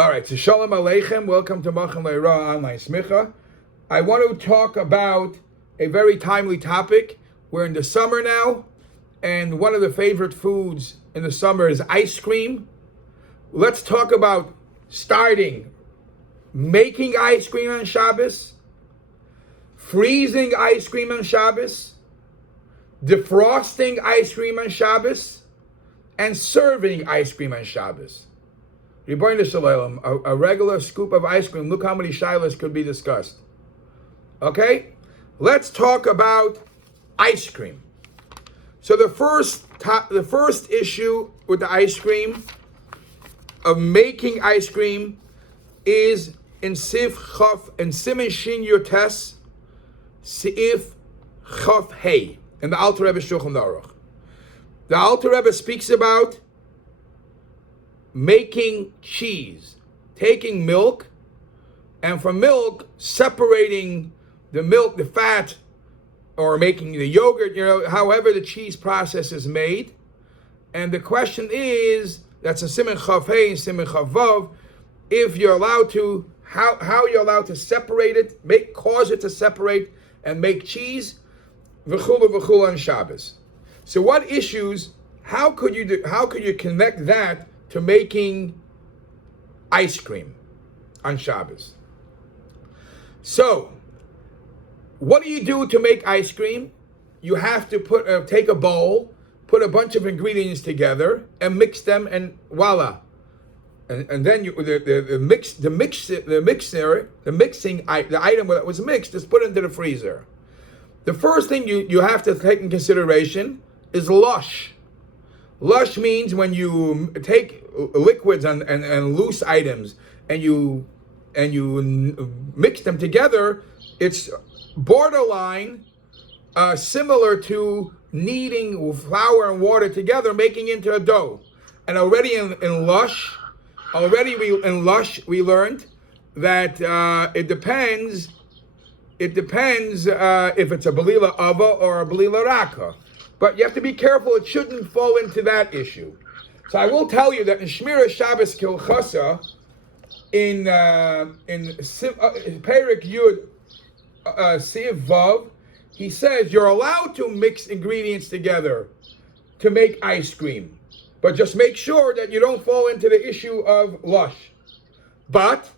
All right, so Shalom Aleichem. Welcome to Machan Le'ira Online Smicha. I want to talk about a very timely topic. We're in the summer now, and one of the favorite foods in the summer is ice cream. Let's talk about starting making ice cream on Shabbos, freezing ice cream on Shabbos, defrosting ice cream on Shabbos, and serving ice cream on Shabbos. A regular scoop of ice cream. Look how many shilas could be discussed. Okay, let's talk about ice cream. So the first issue with the ice cream of making ice cream is in Sif Chaf and Siman Shin Yotes Sif Chaf Hey in the Alter Rebbe Shulchan Aruch. The Alter Rebbe speaks about making cheese, taking milk, and from milk separating the milk, the fat, or making the yogurt, however the cheese process is made. And the question is, that's a Siman Chav Hey and Siman Chav Vav, if you're allowed to, how you're allowed to separate it, cause it to separate and make cheese, v'chula on Shabbos. So what issues, how could you connect that to making ice cream on Shabbos? So, what do you do to make ice cream? You have to take a bowl, put a bunch of ingredients together, and mix them, and voila. And then the item that was mixed is put into the freezer. The first thing you have to take in consideration is lush. Lush means when you take liquids and loose items and you mix them together, it's borderline similar to kneading flour and water together, making into a dough. And already in lush we learned that it depends if it's a belila ava or a belila raka. But you have to be careful, it shouldn't fall into that issue. So I will tell you that in Shmira Shabbos Kilchasa, in Perik Yud Siv Vav, he says you're allowed to mix ingredients together to make ice cream. But just make sure that you don't fall into the issue of lush. But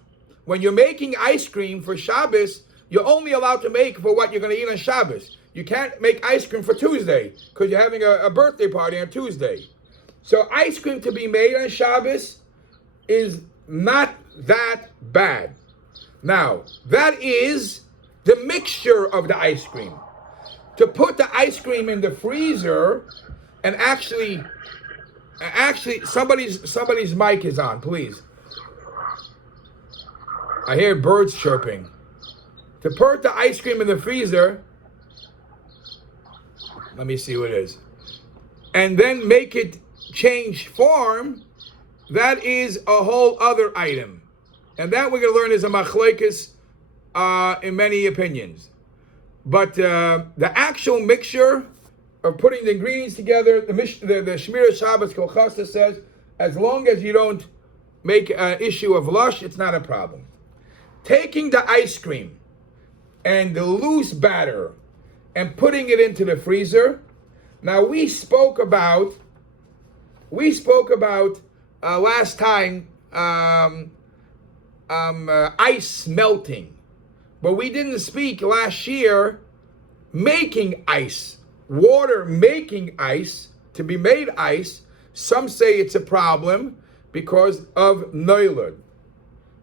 when you're making ice cream for Shabbos, you're only allowed to make for what you're going to eat on Shabbos. You can't make ice cream for Tuesday because you're having a birthday party on Tuesday. So ice cream to be made on Shabbos is not that bad. Now, that is the mixture of the ice cream. To put the ice cream in the freezer and actually somebody's mic is on, please. I hear birds chirping. To put the ice cream in the freezer, let me see what it is, and then make it change form, that is a whole other item. And that we're going to learn is a machlekes in many opinions. But the actual mixture of putting the ingredients together, the Shmira Shabbos Kolchasta says, as long as you don't make an issue of lush, it's not a problem. Taking the ice cream and the loose batter and putting it into the freezer. Now we spoke about last time ice melting, but we didn't speak last year making ice, water making ice to be made ice. Some say it's a problem because of noilud.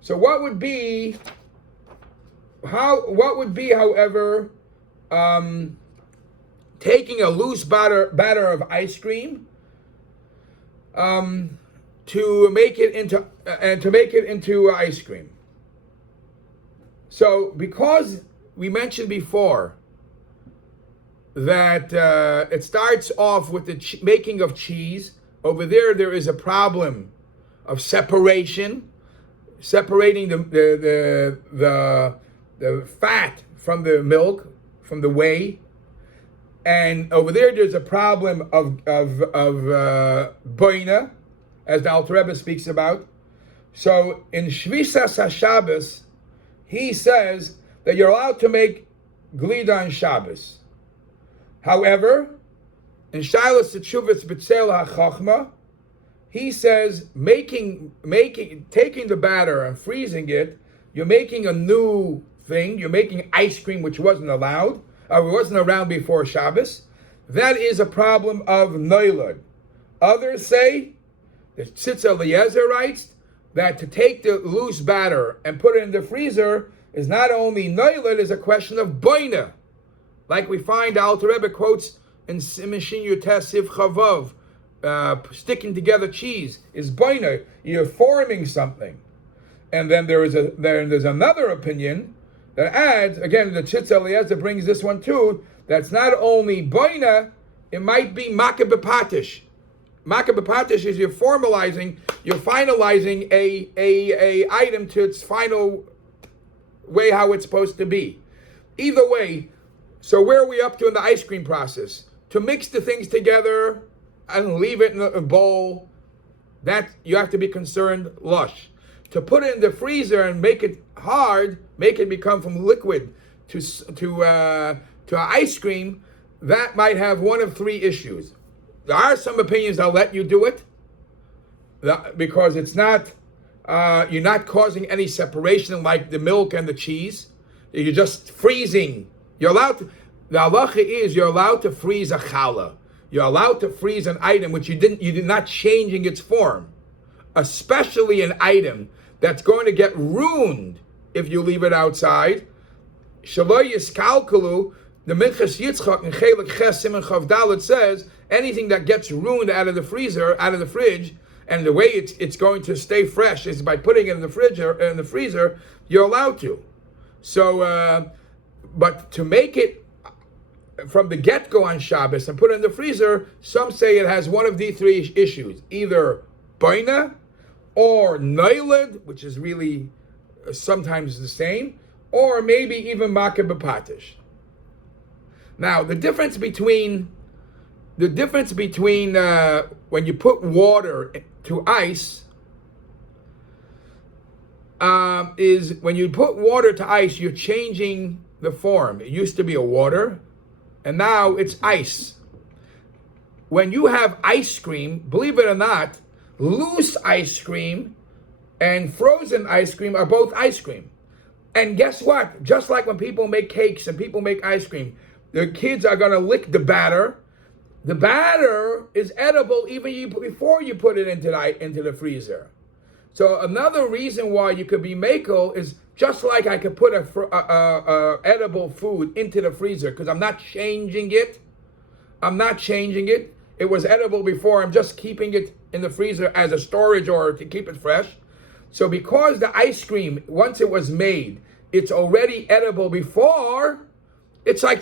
So what would be, however, taking a loose batter of ice cream to make it into ice cream. So because we mentioned before that it starts off with the making of cheese, over there is a problem of separating the fat from the milk, from the whey. And over there's a problem of boina, as the Alter Rebbe speaks about. So in Shvisas HaShabbos, he says that you're allowed to make glida on Shabbos. However, in Shilas Teshuvas B'Tzel HaChochma, he says taking the batter and freezing it, you're making a new thing. You're making ice cream which wasn't allowed, or wasn't around before Shabbos. That is a problem of noilad. Others say, the Tzitz Eliezer writes, that to take the loose batter and put it in the freezer is not only noilad, is a question of boina. Like we find Alter Rebbe quotes in Simishin Yutes Siv Chavav, sticking together cheese is boina. You're forming something. And then there's another opinion that adds, again, the Tzitz Eliezer brings this one too, that's not only boina, it might be makeh b'patish. Makeh b'patish is you're finalizing a item to its final way how it's supposed to be. Either way, so where are we up to in the ice cream process? To mix the things together and leave it in a bowl, that you have to be concerned lush. To put it in the freezer and make it hard, make it become from liquid to ice cream, that might have one of three issues. There are some opinions that'll let you do it because it's not, you're not causing any separation like the milk and the cheese. You're just freezing. You're allowed to, the halacha is you're allowed to freeze a challah. You're allowed to freeze an item which you did not changing its form, especially an item that's going to get ruined if you leave it outside. Shelo yiskalkalu, the Minchas Yitzchak in Chelik Ches Siman Chav Dalet says anything that gets ruined out of the freezer, out of the fridge, and the way it's going to stay fresh is by putting it in the freezer. You're allowed to. So, but to make it from the get-go on Shabbos and put it in the freezer, some say it has one of these three issues: either boina, or noilad, which is really sometimes the same, or maybe even makeh b'patish. Now, the difference between when you put water to ice is when you put water to ice, you're changing the form. It used to be a water, and now it's ice. When you have ice cream, believe it or not, loose ice cream and frozen ice cream are both ice cream. And guess what? Just like when people make cakes and people make ice cream, the kids are going to lick the batter. The batter is edible even before you put it into the freezer. So another reason why you could be makel is just like I could put a edible food into the freezer because I'm not changing it. It was edible before. I'm just keeping it in the freezer as a storage or to keep it fresh. So because the ice cream, once it was made, it's already edible before. It's like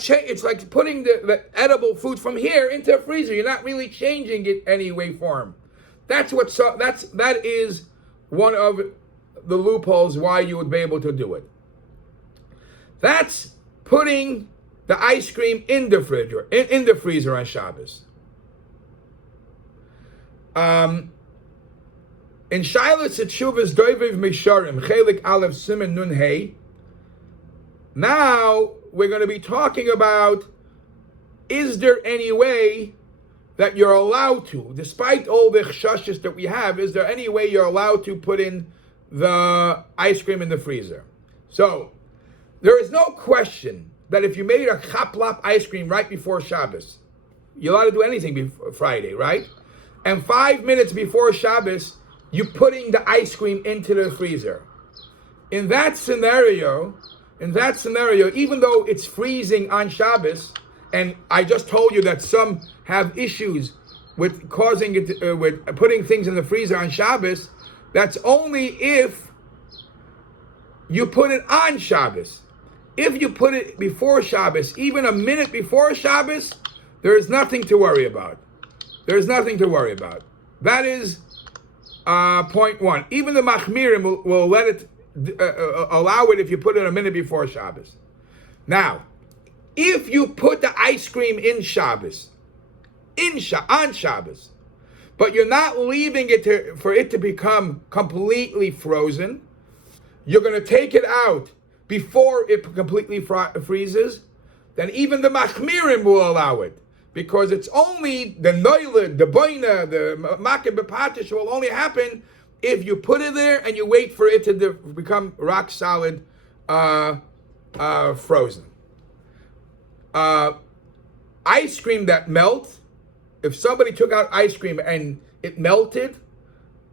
putting the edible food from here into a freezer. You're not really changing it any way, form. That is one of the loopholes why you would be able to do it. That's putting the ice cream in the freezer on Shabbos. In Shilas Teshuvas Doiviv Misharim Chelik Aleph Siman Nun Hey. Now we're going to be talking about: is there any way that you're allowed to, despite all the chshashes that we have, is there any way you're allowed to put in the ice cream in the freezer? So there is no question that if you made a chaplap ice cream right before Shabbos, you're allowed to do anything before Friday, right? And 5 minutes before Shabbos, you're putting the ice cream into the freezer. In that scenario, even though it's freezing on Shabbos, and I just told you that some have issues with causing it, with putting things in the freezer on Shabbos, that's only if you put it on Shabbos. If you put it before Shabbos, even a minute before Shabbos, there is nothing to worry about. That is point one. Even the Machmirim will let it allow it if you put it a minute before Shabbos. Now, if you put the ice cream in Shabbos, on Shabbos, but you're not leaving it for it to become completely frozen. You're going to take it out before it completely freezes. Then even the machmirim will allow it, because it's only the noiled, the boina, the makim bepatish will only happen if you put it there and you wait for it to become rock solid, frozen. Ice cream that melts, if somebody took out ice cream and it melted,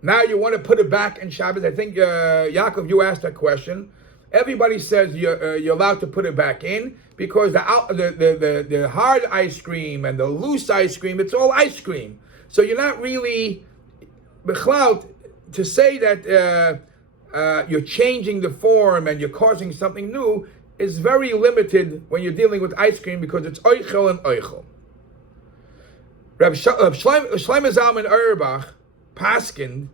now you want to put it back in Shabbos. I think, Yaakov, you asked that question. Everybody says you're allowed to put it back in, because the hard ice cream and the loose ice cream, it's all ice cream. So you're not really, b'chlaut, to say that you're changing the form and you're causing something new is very limited when you're dealing with ice cream, because it's oichel and oichel. Reb Shlomo Zalman Auerbach paskin,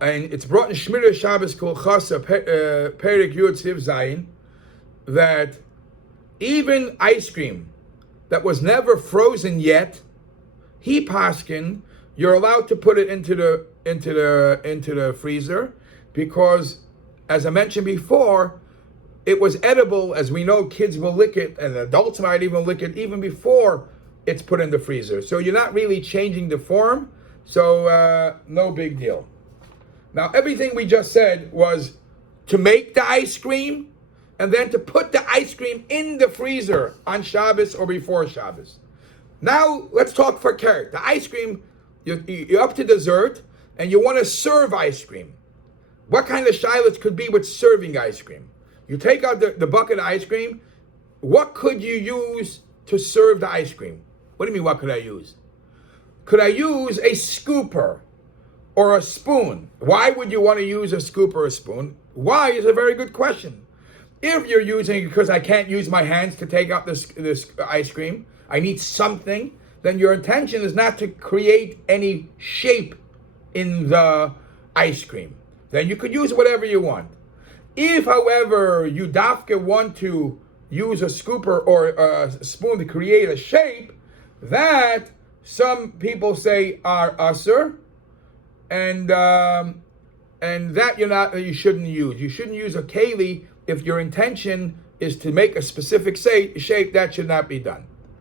and it's brought in Shmira Shabbos Kol Chasa Perik Yud Tziv Zayin, that even ice cream that was never frozen yet, he paskin, you're allowed to put it into the freezer, because, as I mentioned before, it was edible. As we know, kids will lick it, and adults might even lick it even before it's put in the freezer. So you're not really changing the form, so no big deal. Now, everything we just said was to make the ice cream and then to put the ice cream in the freezer on Shabbos or before Shabbos. Now, let's talk for carrot. The ice cream, you're up to dessert and you want to serve ice cream. What kind of shilas could be with serving ice cream? You take out the bucket of ice cream. What could you use to serve the ice cream? What do you mean, what could I use? Could I use a scooper or a spoon? Why would you want to use a scoop or a spoon? Why is a very good question. If you're using it because I can't use my hands to take out this ice cream, I need something, then your intention is not to create any shape in the ice cream. Then you could use whatever you want. If, however, you dafka want to use a scooper or a spoon to create a shape, that some people say are usher, and that you shouldn't use. You shouldn't use a keli if your intention is to make a specific shape. That should not be done.